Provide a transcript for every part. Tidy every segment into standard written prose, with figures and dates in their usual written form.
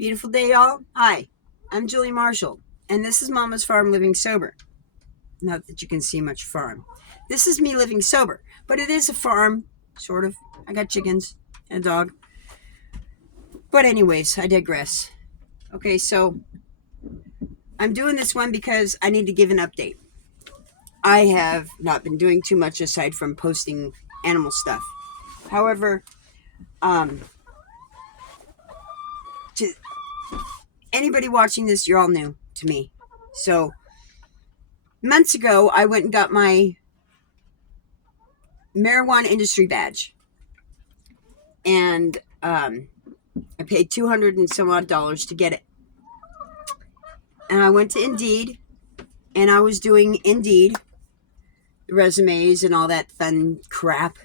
Beautiful day, y'all. Hi, I'm Julie Marshall, and this is Mama's Farm Living Sober. Not that you can see much farm. This is me living sober, but it is a farm, sort of. I got chickens and a dog. But anyways, I digress. Okay, so I'm doing this one because I need to give an update. I have not been doing too much aside from posting animal stuff. However, to anybody watching this, you're all new to me. So, months ago, I went and got my marijuana industry badge. And I paid $200 and some odd to get it. And I went to Indeed, and I was doing Indeed, resumes and all that fun crap.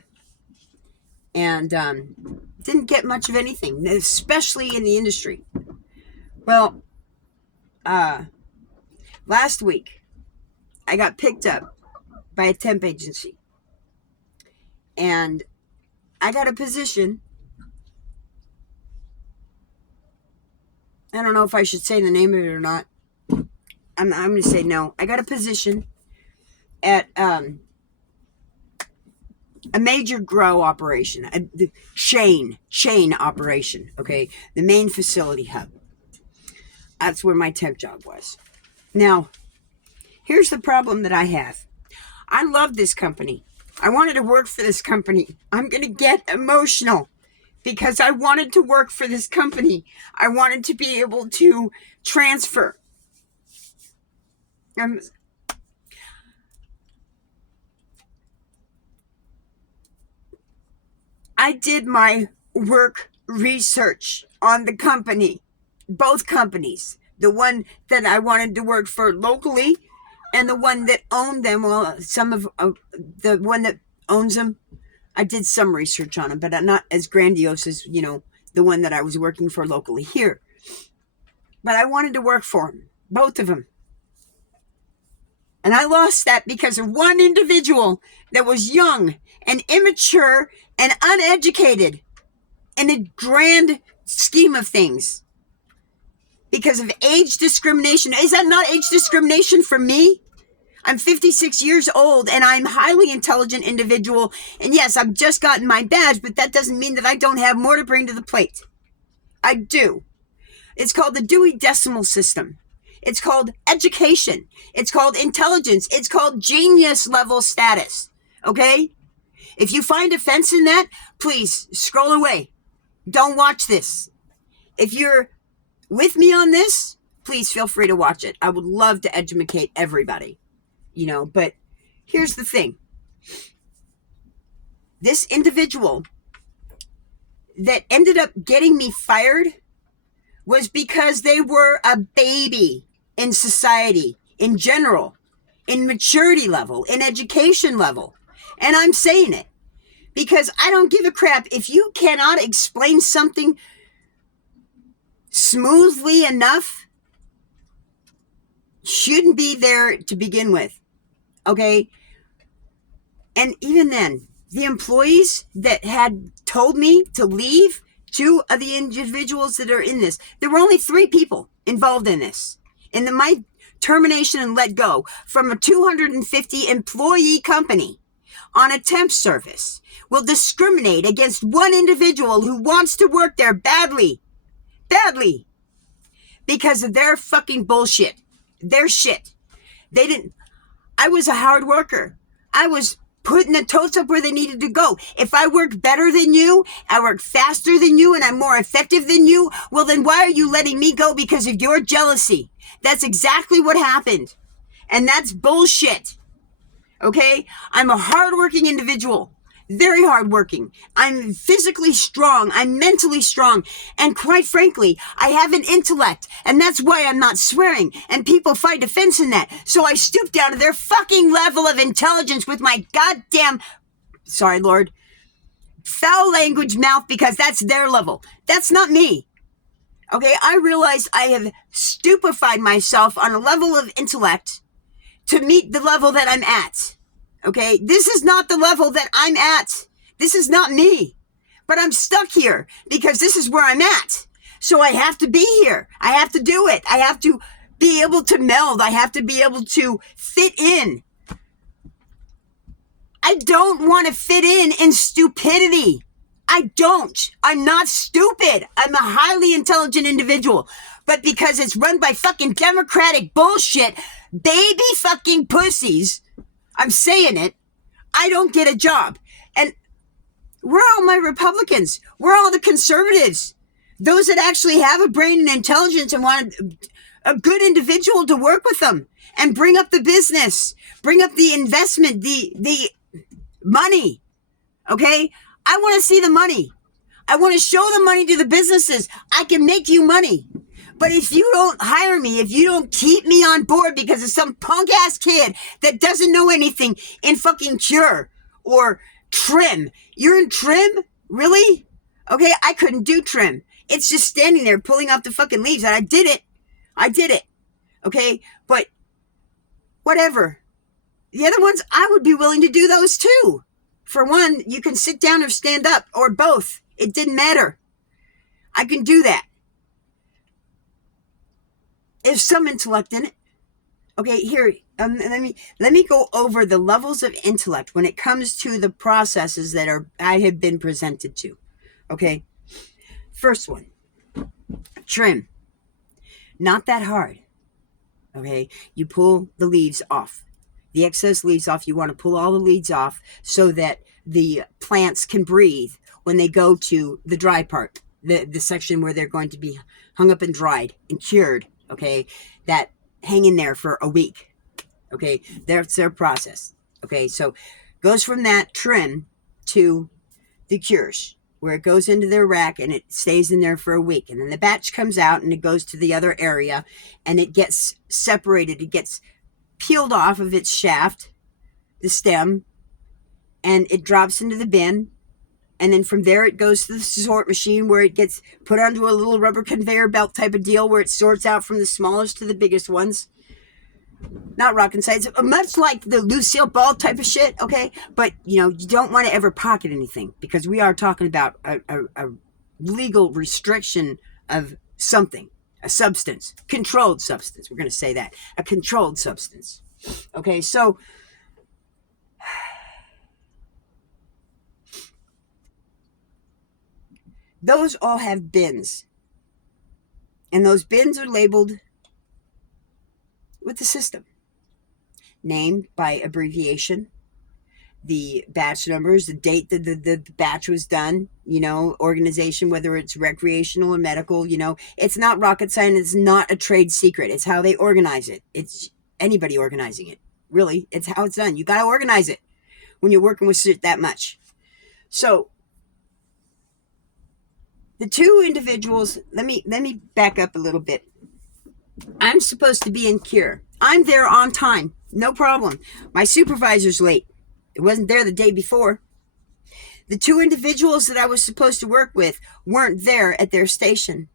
And didn't get much of anything, especially in the industry. Well, last week, I got picked up by a temp agency. And I got a position. I don't know if I should say the name of it or not. I'm going to say no. I got a position at a major grow operation, the chain operation, okay? The main facility hub. That's where my temp job was. Now, here's the problem that I have. I love this company. I wanted to work for this company. I'm going to get emotional because I wanted to work for this company. I wanted to be able to transfer. I did my work research on the company, both companies, the one that I wanted to work for locally and the one that owned them. Well, some of the one that owns them, I did some research on them, but not as grandiose as, the one that I was working for locally here. But I wanted to work for them, both of them. And I lost that because of one individual that was young and immature and uneducated in a grand scheme of things. Because of age discrimination. Is that not age discrimination for me? I'm 56 years old and I'm a highly intelligent individual. And yes, I've just gotten my badge, but that doesn't mean that I don't have more to bring to the plate. I do. It's called the Dewey Decimal System. It's called education. It's called intelligence. It's called genius level status. Okay? If you find offense in that, please scroll away. Don't watch this. If you're with me on this, please feel free to watch it. I would love to educate everybody. But here's the thing. This individual that ended up getting me fired was because they were a baby in society, in general, in maturity level, in education level. And I'm saying it because I don't give a crap if you cannot explain something smoothly enough. Shouldn't be there to begin with. Okay? And even then, the employees that had told me to leave, two of the individuals that are in this, there were only 3 people involved in this. In my termination and let go from a 250 employee company on a temp service will discriminate against one individual who wants to work there badly, because of their fucking bullshit, their shit. I was a hard worker. I was putting the totes up where they needed to go. If I work better than you, I work faster than you, and I'm more effective than you, well then why are you letting me go? Because of your jealousy. That's exactly what happened. And that's bullshit. Okay? I'm a hardworking individual. Very hardworking. I'm physically strong. I'm mentally strong. And quite frankly, I have an intellect. And that's why I'm not swearing. And people find offense in that. So I stoop down to their fucking level of intelligence with my goddamn, sorry, Lord, foul language mouth, because that's their level. That's not me. Okay? I realize I have stupefied myself on a level of intellect to meet the level that I'm at. Okay, this is not the level that I'm at. This is not me. But I'm stuck here because this is where I'm at. So I have to be here. I have to do it. I have to be able to meld. I have to be able to fit in. I don't want to fit in stupidity. I don't. I'm not stupid. I'm a highly intelligent individual. But because it's run by fucking Democratic bullshit, baby fucking pussies, I'm saying it, I don't get a job. And where are all my Republicans? Where are all the conservatives? Those that actually have a brain and intelligence and want a good individual to work with them and bring up the business, bring up the investment, the money. Okay? I want to see the money. I want to show the money to the businesses. I can make you money. But if you don't hire me, if you don't keep me on board because of some punk ass kid that doesn't know anything in fucking cure or trim. You're in trim? Really? Okay, I couldn't do trim. It's just standing there pulling off the fucking leaves, and I did it. Okay, but whatever. The other ones, I would be willing to do those too. For one, you can sit down or stand up, or both. It didn't matter. I can do that. There's some intellect in it. Okay, here, let me go over the levels of intellect when it comes to the processes that I have been presented to. Okay, first one, trim. Not that hard. Okay, you pull the leaves off. The excess leaves off. You want to pull all the leaves off so that the plants can breathe when they go to the dry part, the section where they're going to be hung up and dried and cured. Okay, that hang in there for a week. Okay, that's their process. Okay, so goes from that trim to the cures, where it goes into their rack and it stays in there for a week. And then the batch comes out and it goes to the other area and it gets separated. It gets peeled off of its shaft, the stem, and it drops into the bin. And then from there, it goes to the sort machine where it gets put onto a little rubber conveyor belt type of deal where it sorts out from the smallest to the biggest ones. Not rocket science, much like the Lucille Ball type of shit, okay? But, you don't want to ever pocket anything because we are talking about a legal restriction of something, a substance, controlled substance. We're going to say that, a controlled substance. Okay, so those all have bins. And those bins are labeled with the system. Named by abbreviation, the batch numbers, the date that the batch was done, organization, whether it's recreational or medical, it's not rocket science. It's not a trade secret. It's how they organize it. It's anybody organizing it. Really, it's how it's done. You got to organize it when you're working with shit that much. So the two individuals, let me back up a little bit. I'm supposed to be in cure. I'm there on time. No problem. My supervisor's late. It wasn't there the day before. The two individuals that I was supposed to work with weren't there at their station.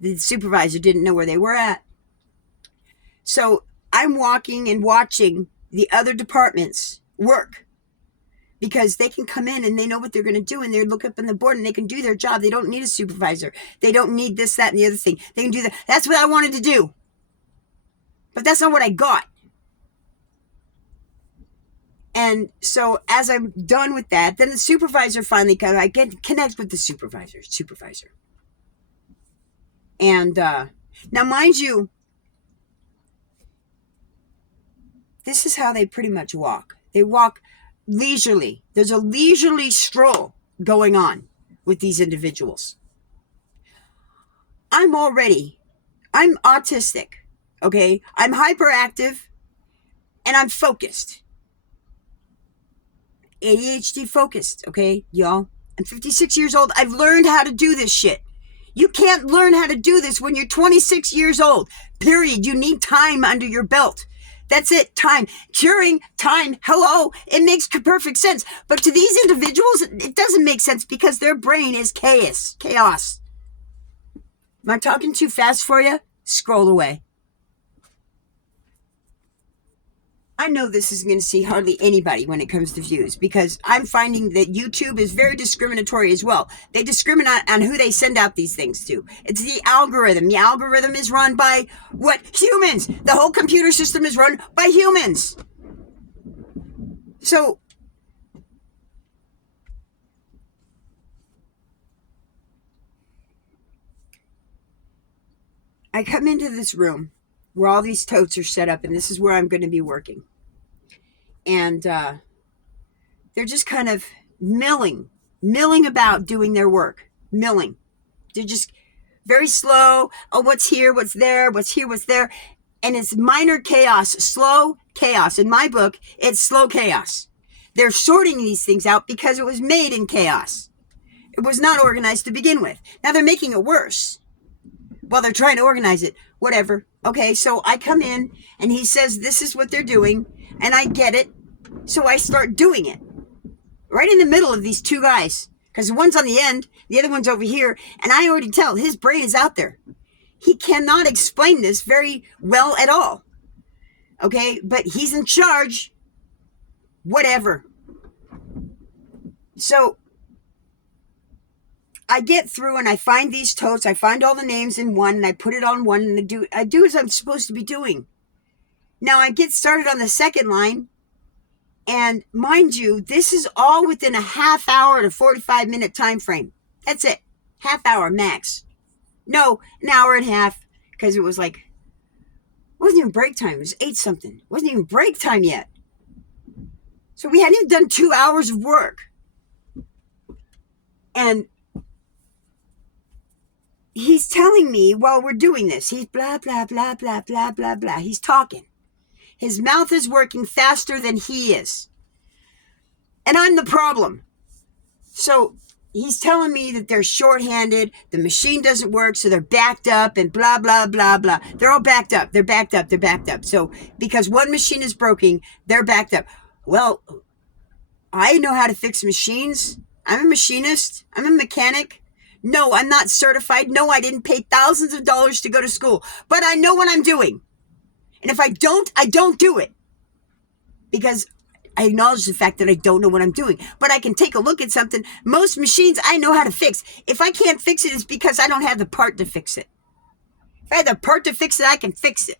The supervisor didn't know where they were at. So I'm walking and watching the other departments work because they can come in and they know what they're going to do and they look up on the board and they can do their job. They don't need a supervisor. They don't need this, that, and the other thing. They can do that. That's what I wanted to do. But that's not what I got. And so as I'm done with that, then the supervisor finally comes. I connect with the supervisor. And now, mind you, this is how they pretty much walk. They walk leisurely. There's a leisurely stroll going on with these individuals. I'm autistic, okay? I'm hyperactive, and I'm focused. ADHD focused, okay, y'all? I'm 56 years old. I've learned how to do this shit. You can't learn how to do this when you're 26 years old. Period. You need time under your belt. That's it. Time. Curing. Time. Hello. It makes perfect sense. But to these individuals, it doesn't make sense because their brain is chaos. Am I talking too fast for you? Scroll away. I know this is going to see hardly anybody when it comes to views, because I'm finding that YouTube is very discriminatory as well. They discriminate on who they send out these things to. It's the algorithm. The algorithm is run by what? Humans. The whole computer system is run by humans. So I come into this room where all these totes are set up, and this is where I'm going to be working. And they're just kind of milling about doing their work. Milling. They're just very slow. Oh, what's here? What's there? What's here? What's there? And it's minor chaos, slow chaos. In my book, it's slow chaos. They're sorting these things out because it was made in chaos. It was not organized to begin with. Now they're making it worse while they're trying to organize it. Whatever. Okay, so I come in and he says this is what they're doing, and I get it. So I start doing it. Right in the middle of these two guys. Because one's on the end, the other one's over here, and I already tell his brain is out there. He cannot explain this very well at all. Okay, but he's in charge. Whatever. So I get through and I find these totes. I find all the names in one and I put it on one and I do as I'm supposed to be doing. Now I get started on the second line. And mind you, this is all within a half hour to 45-minute time frame. That's it. Half hour max. No, an hour and a half, because it was like, it wasn't even break time. It was 8 something. It wasn't even break time yet. So we hadn't even done 2 hours of work. And he's telling me while we're doing this, he's blah, blah, blah, blah, blah, blah, blah. He's talking. His mouth is working faster than he is. And I'm the problem. So he's telling me that they're shorthanded, the machine doesn't work, so they're backed up and blah, blah, blah, blah. They're all backed up. They're backed up. They're backed up. So because one machine is broken, they're backed up. Well, I know how to fix machines. I'm a machinist. I'm a mechanic. No, I'm not certified. No, I didn't pay thousands of dollars to go to school. But I know what I'm doing. And if I don't do it. Because I acknowledge the fact that I don't know what I'm doing. But I can take a look at something. Most machines I know how to fix. If I can't fix it, it's because I don't have the part to fix it. If I had the part to fix it, I can fix it.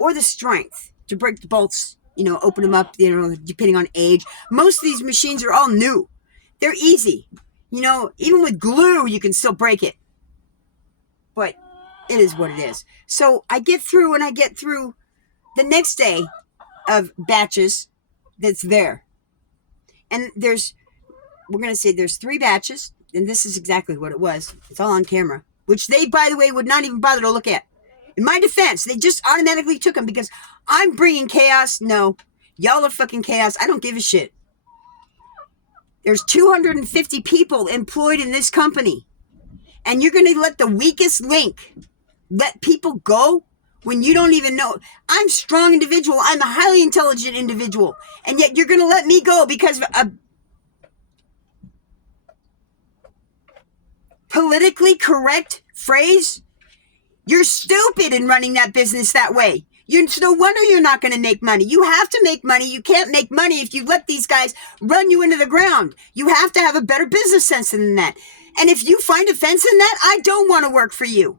Or the strength to break the bolts, open them up, depending on age. Most of these machines are all new. They're easy. Even with glue, you can still break it. But it is what it is. So I get through the next day of batches that's there. And we're going to say there's 3 batches. And this is exactly what it was. It's all on camera. Which they, by the way, would not even bother to look at. In my defense, they just automatically took them because I'm bringing chaos. No, y'all are fucking chaos. I don't give a shit. There's 250 people employed in this company. And you're going to let the weakest link let people go when you don't even know. I'm a strong individual. I'm a highly intelligent individual. And yet you're going to let me go because of a politically correct phrase? You're stupid in running that business that way. It's no wonder you're not going to make money. You have to make money. You can't make money if you let these guys run you into the ground. You have to have a better business sense than that. And if you find offense in that, I don't want to work for you.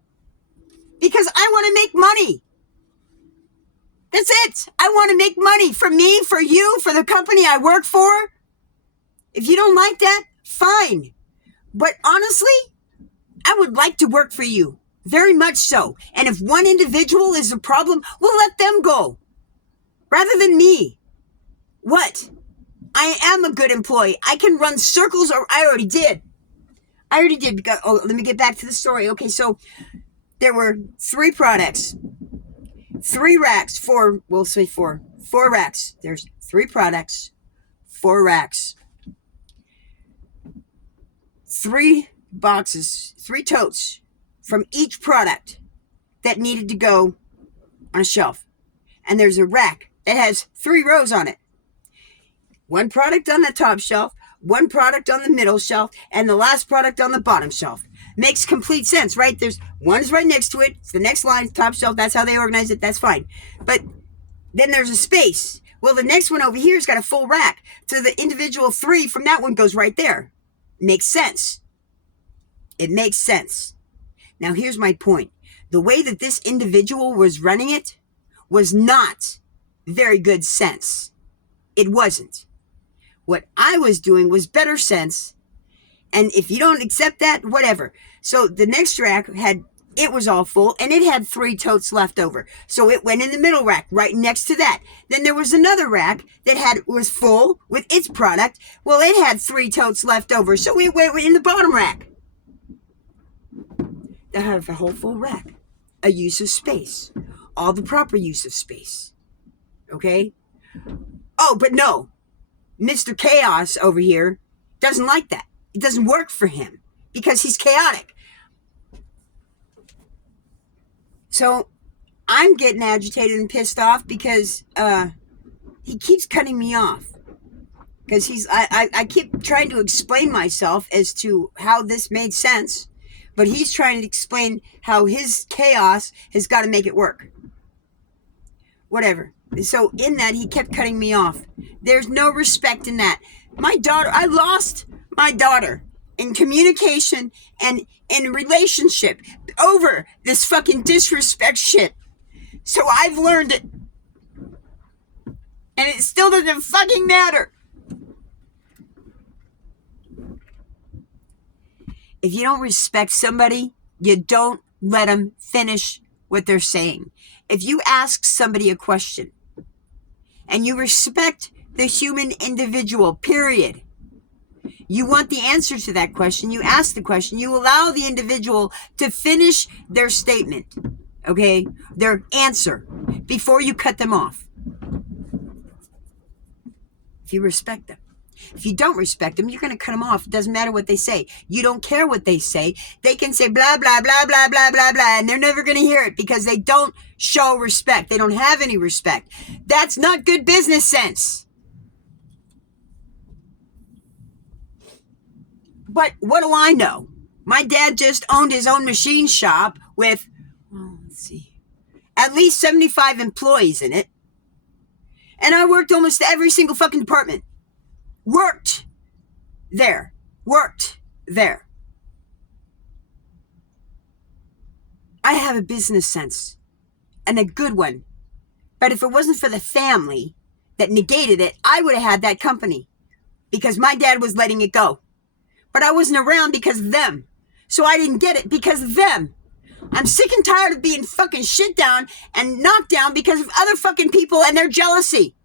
Because I want to make money. That's it. I want to make money for me, for you, for the company I work for. If you don't like that, fine. But honestly, I would like to work for you. Very much so. And if one individual is a problem, we'll let them go. Rather than me. What? I am a good employee. I can run circles, or I already did. Because, let me get back to the story. Okay, so there were 3 products. 3 racks, 4, we'll say 4. 4 racks. There's 3 products, 4 racks. 3 boxes, 3 totes from each product that needed to go on a shelf. And there's a rack that has 3 rows on it. 1 product on the top shelf, 1 product on the middle shelf, and the last product on the bottom shelf. Makes complete sense, right? There's one's right next to it. It's the next line, top shelf. That's how they organize it. That's fine. But Then there's a space. Well, the next one over here's got a full rack. So the individual 3 from that one goes right there. Makes sense. It makes sense. Now, here's my point. The way that this individual was running it was not very good sense. It wasn't. What I was doing was better sense. And if you don't accept that, whatever. So the next rack it was all full, and it had 3 totes left over. So it went in the middle rack, right next to that. Then there was another rack that was full with its product. Well, it had 3 totes left over, so it went in the bottom rack. They have a whole full rack. A use of space. All the proper use of space. Okay? Oh, but no. Mr. Chaos over here doesn't like that. It doesn't work for him because he's chaotic. So I'm getting agitated and pissed off because he keeps cutting me off. Because I keep trying to explain myself as to how this made sense, but he's trying to explain how his chaos has got to make it work. Whatever. So in that, he kept cutting me off. There's no respect in that. I lost my daughter in communication and in relationship over this fucking disrespect shit. So I've learned it. And it still doesn't fucking matter. If you don't respect somebody, you don't let them finish what they're saying. If you ask somebody a question and you respect the human individual, period, you want the answer to that question, you ask the question, you allow the individual to finish their statement, okay, their answer, before you cut them off. If you respect them. If you don't respect them, you're going to cut them off. It doesn't matter what they say. You don't care what they say. They can say blah, blah, blah, blah, blah, blah, blah, and they're never going to hear it because they don't show respect. They don't have any respect. That's not good business sense. But what do I know? My dad just owned his own machine shop with, at least 75 employees in it. And I worked almost every single fucking department. Worked there. I have a business sense. And a good one. But if it wasn't for the family that negated it, I would have had that company. Because my dad was letting it go. But I wasn't around because of them. So I didn't get it because of them. I'm sick and tired of being fucking shit down and knocked down because of other fucking people and their jealousy.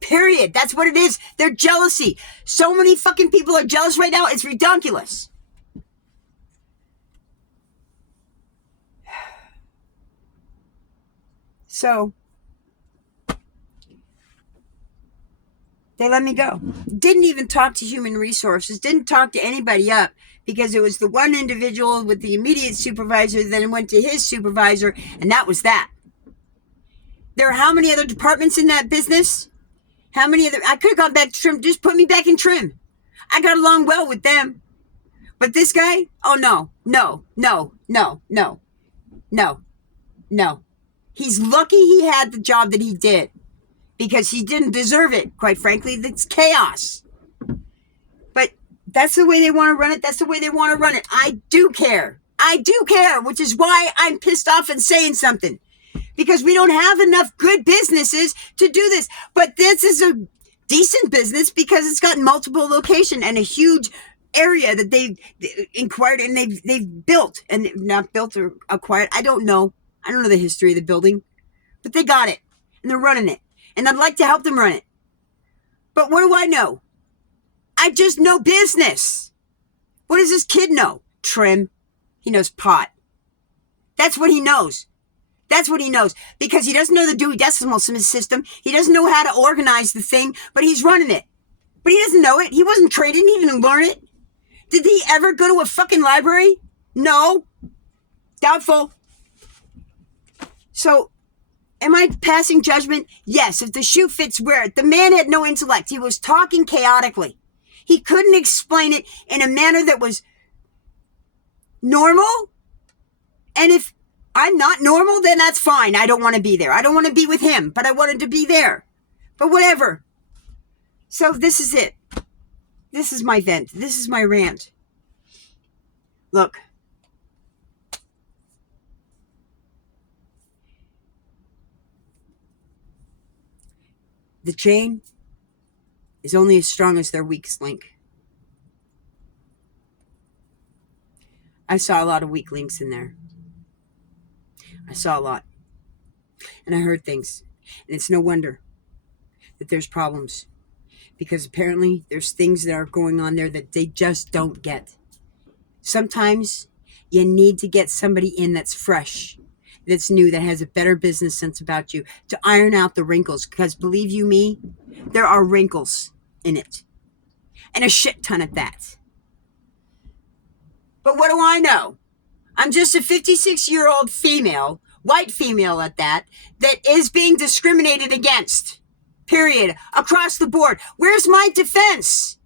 Period. That's what it is. They're jealousy. So many fucking people are jealous right now. It's ridiculous. So, they let me go. Didn't even talk to human resources. Didn't talk to anybody up because it was the one individual with the immediate supervisor. Then it went to his supervisor, and that was that. There are how many other departments in that business? How many other? I could have gone back to trim. Just put me back in trim. I got along well with them. But this guy? Oh, no. He's lucky he had the job that he did. Because he didn't deserve it, quite frankly. That's chaos. But that's the way they want to run it. That's the way they want to run it. I do care, which is why I'm pissed off and saying something. Because we don't have enough good businesses to do this. But this is a decent business because it's got multiple locations and a huge area that they've inquired and they've built. And not built or acquired. I don't know the history of the building. But they got it. And they're running it. And I'd like to help them run it. But what do I know? I just know business. What does this kid know? Trim. He knows pot. That's what he knows. Because he doesn't know the Dewey Decimal System. He doesn't know how to organize the thing, but he's running it. But he doesn't know it. He wasn't trained. He didn't even learn it. Did he ever go to a fucking library? No. Doubtful. So, am I passing judgment? Yes, if the shoe fits, wear it. The man had no intellect. He was talking chaotically. He couldn't explain it in a manner that was normal. And if I'm not normal, then that's fine. I don't want to be there. I don't want to be with him, but I wanted to be there. But whatever. So this is it. This is my vent. This is my rant. Look. The chain is only as strong as their weakest link. I saw a lot of weak links in there. I saw a lot. And I heard things. And it's no wonder that there's problems. Because apparently there's things that are going on there that they just don't get. Sometimes you need to get somebody in that's fresh, that's new, that has a better business sense about you to iron out the wrinkles. Because believe you me, there are wrinkles in it. And a shit ton at that. But what do I know? I'm just a 56-year-old female, white female at that is being discriminated against. Period. Across the board. Where's my defense?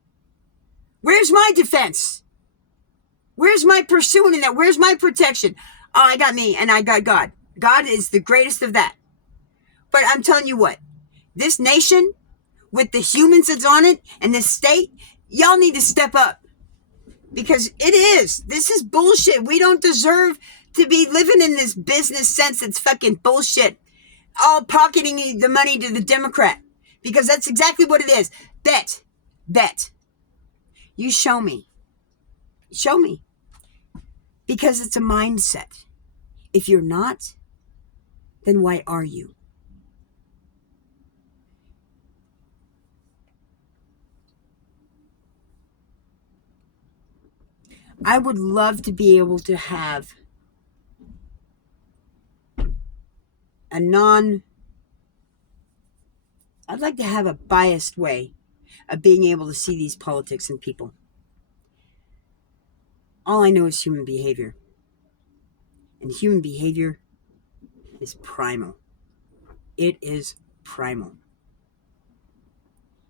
Where's my defense? Where's my pursuing in that? Where's my protection? Oh, I got me and I got God. God is the greatest of that. But I'm telling you what, this nation, with the humans that's on it, and this state, y'all need to step up. Because this is bullshit. We don't deserve to be living in this business sense. It's fucking bullshit. All pocketing the money to the Democrat. Because that's exactly what it is. Bet. You show me. Show me. Because it's a mindset. If you're not, then why are you? I would love to be able to have I'd like to have a biased way of being able to see these politics and people. All I know is human behavior. And human behavior is primal. It is primal.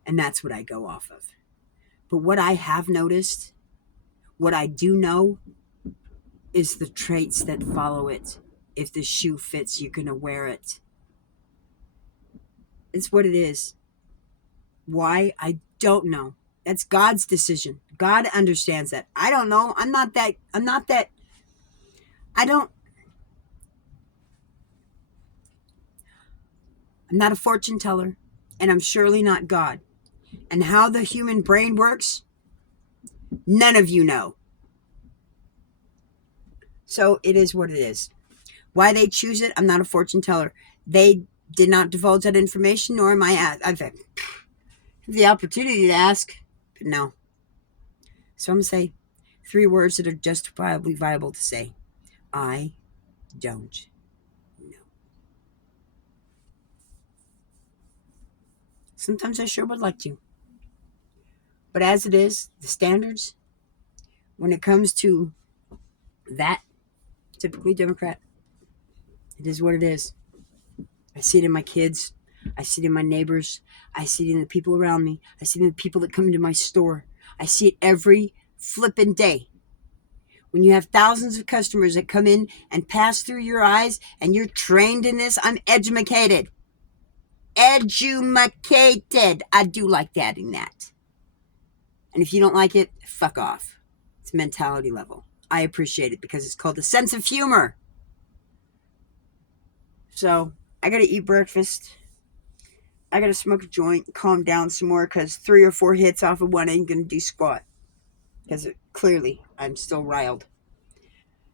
And that's what I go off of. But what I have noticed, what I do know, is the traits that follow it. If the shoe fits, you're going to wear it. It's what it is. Why? I don't know. That's God's decision. God understands that. I don't know. I'm not a fortune teller, and I'm surely not God. And how the human brain works, none of you know. So it is what it is. Why they choose it, I'm not a fortune teller. They did not divulge that information, nor am I. I've had the opportunity to ask, but no. So I'm going to say 3 words that are justifiably viable to say. I don't know. Sometimes I sure would like to. But as it is, the standards, when it comes to that, typically Democrat, it is what it is. I see it in my kids. I see it in my neighbors. I see it in the people around me. I see it in the people that come into my store. I see it every flippin' day. When you have thousands of customers that come in and pass through your eyes and you're trained in this, I'm edumacated. Edumacated. I do like adding that. And if you don't like it, fuck off. It's mentality level. I appreciate it because it's called a sense of humor. So I got to eat breakfast. I got to smoke a joint, calm down some more because 3 or 4 hits off of one ain't going to do squat. Because clearly I'm still riled.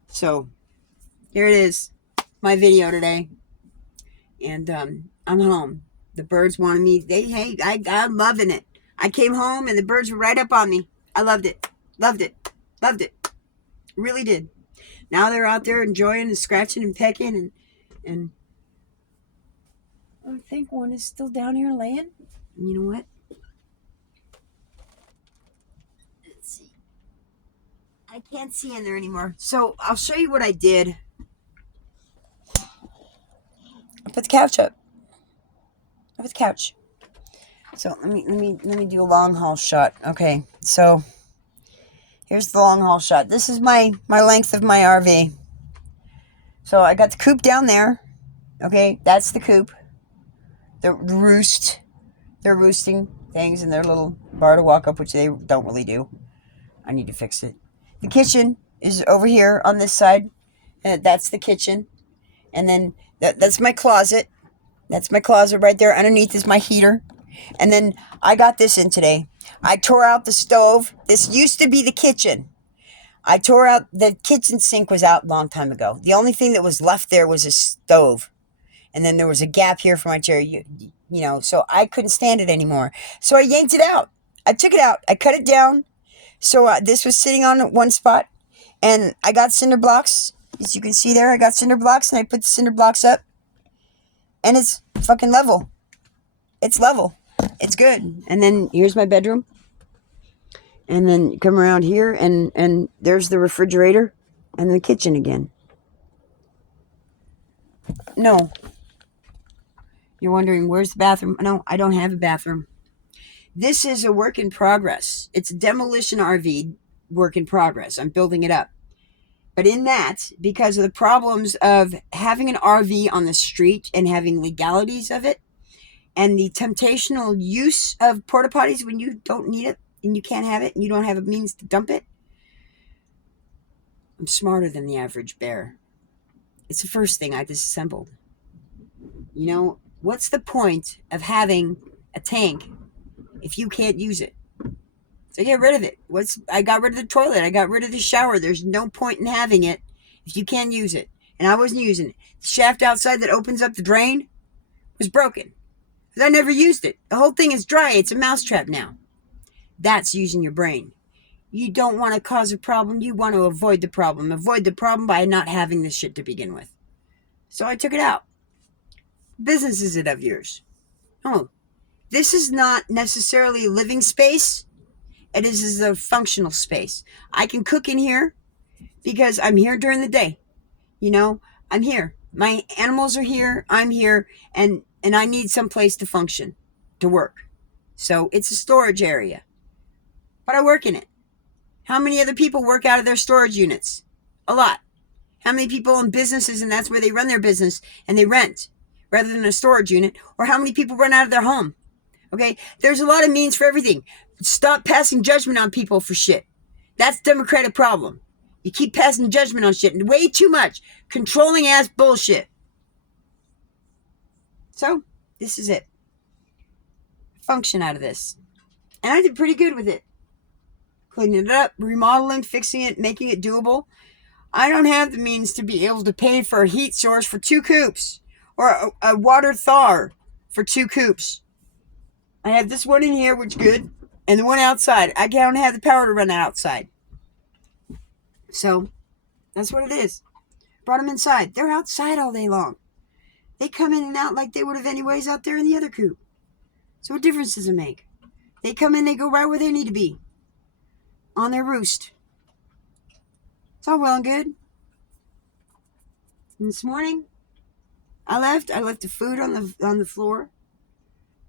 So here it is. My video today. And I'm home. The birds wanted me. I'm loving it. I came home and the birds were right up on me. I loved it. Loved it. Really did. Now they're out there enjoying and scratching and pecking and I think one is still down here laying. And you know what? Let's see. I can't see in there anymore. So I'll show you what I did. I put the couch up. So let me do a long haul shot. Okay, so here's the long haul shot. This is my length of my RV. So I got the coop down there. Okay, that's the coop. The roost. They're roosting things in their little bar to walk up, which they don't really do. I need to fix it. The kitchen is over here on this side. That's the kitchen. And then that's my closet. That's my closet right there. Underneath is my heater. And then I got this in today. I tore out the stove. This used to be the kitchen. I tore out the kitchen sink was out a long time ago. The only thing that was left there was a stove. And then there was a gap here for my chair, so I couldn't stand it anymore. So I yanked it out. I took it out. I cut it down. So this was sitting on one spot. And I got cinder blocks. As you can see there, I got cinder blocks. And I put the cinder blocks up. And it's fucking level. It's level. It's good. And then here's my bedroom. And then you come around here. And there's the refrigerator. And the kitchen again. No. You're wondering, where's the bathroom? No, I don't have a bathroom. This is a work in progress. It's a demolition RV work in progress. I'm building it up. But in that, because of the problems of having an RV on the street and having legalities of it, and the temptational use of porta potties when you don't need it and you can't have it and you don't have a means to dump it, I'm smarter than the average bear. It's the first thing I disassembled. What's the point of having a tank if you can't use it? So get rid of it. I got rid of the toilet. I got rid of the shower. There's no point in having it if you can't use it. And I wasn't using it. The shaft outside that opens up the drain was broken because I never used it. The whole thing is dry. It's a mousetrap now. That's using your brain. You don't want to cause a problem. You want to avoid the problem. Avoid the problem by not having this shit to begin with. So I took it out. Business is it of yours? Oh, this is not necessarily living space. It is a functional space. I can cook in here because I'm here during the day. I'm here. My animals are here. I'm here. And I need some place to function, to work. So it's a storage area. But I work in it. How many other people work out of their storage units? A lot. How many people own businesses and that's where they run their business and they rent rather than a storage unit? Or how many people run out of their home? Okay? There's a lot of means for everything. Stop passing judgment on people for shit. That's the Democratic problem. You keep passing judgment on shit. Way too much. Controlling ass bullshit. So, this is it. Function out of this. And I did pretty good with it. Cleaning it up, remodeling, fixing it, making it doable. I don't have the means to be able to pay for a heat source for 2 coops. Or a water thaw for 2 coops. I have this one in here, which is good. And the one outside. I don't have the power to run outside. So, that's what it is. Brought them inside. They're outside all day long. They come in and out like they would have anyways out there in the other coop. So what difference does it make? They come in, they go right where they need to be. On their roost. It's all well and good. And this morning, I left the food on the floor.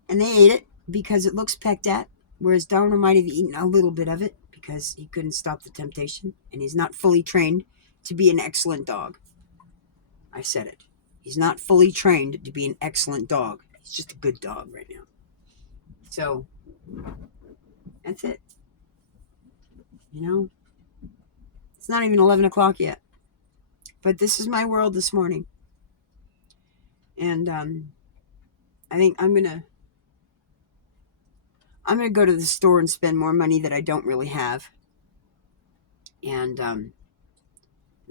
And they ate it because it looks pecked at. Whereas Domino might have eaten a little bit of it because he couldn't stop the temptation. And he's not fully trained to be an excellent dog. I said it. He's not fully trained to be an excellent dog. He's just a good dog right now. So, that's it. It's not even 11 o'clock yet. But this is my world this morning. And I think I'm gonna go to the store and spend more money that I don't really have. And then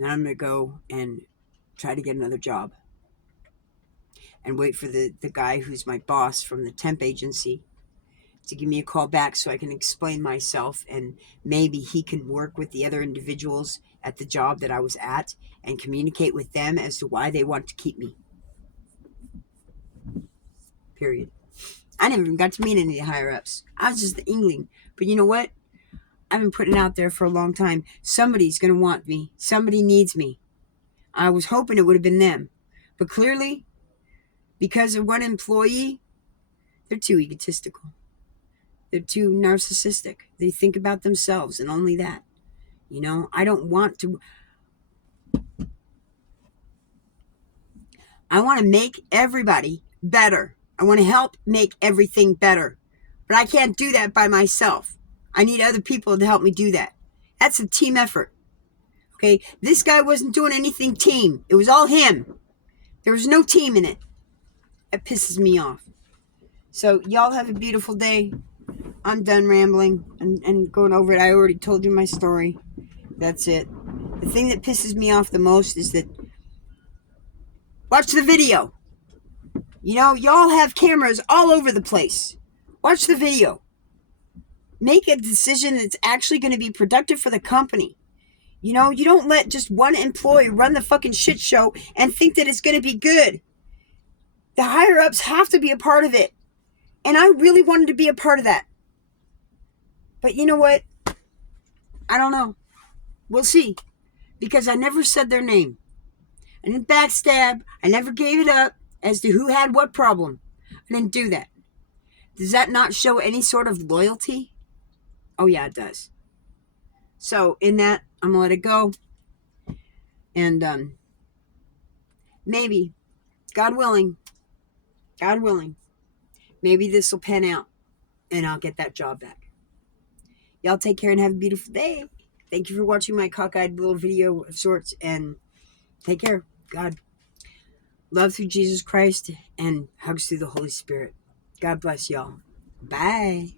I'm gonna go and try to get another job. And wait for the guy who's my boss from the temp agency to give me a call back so I can explain myself, and maybe he can work with the other individuals at the job that I was at and communicate with them as to why they want to keep me. Period. I never even got to meet any of the higher ups. I was just the Ingling. But you know what? I've been putting it out there for a long time. Somebody's going to want me. Somebody needs me. I was hoping it would have been them. But clearly, because of one employee, they're too egotistical. They're too narcissistic. They think about themselves and only that. I don't want to. I want to make everybody better. I want to help make everything better. But I can't do that by myself. I need other people to help me do that. That's a team effort. Okay? This guy wasn't doing anything team. It was all him. There was no team in it. It pisses me off. So y'all have a beautiful day. I'm done rambling and going over it. I already told you my story. That's it. The thing that pisses me off the most is that watch the video. You know, y'all have cameras all over the place. Watch the video. Make a decision that's actually going to be productive for the company. You know, you don't let just one employee run the fucking shit show and think that it's going to be good. The higher ups have to be a part of it. And I really wanted to be a part of that. But you know what? I don't know. We'll see. Because I never said their name. I didn't backstab. I never gave it up as to who had what problem. I didn't do that. Does that not show any sort of loyalty? Oh yeah, it does. So in that, I'm going to let it go. And maybe, God willing, maybe this will pan out and I'll get that job back. Y'all take care and have a beautiful day. Thank you for watching my cockeyed little video of sorts, and take care. God. Love through Jesus Christ and hugs through the Holy Spirit. God bless y'all. Bye.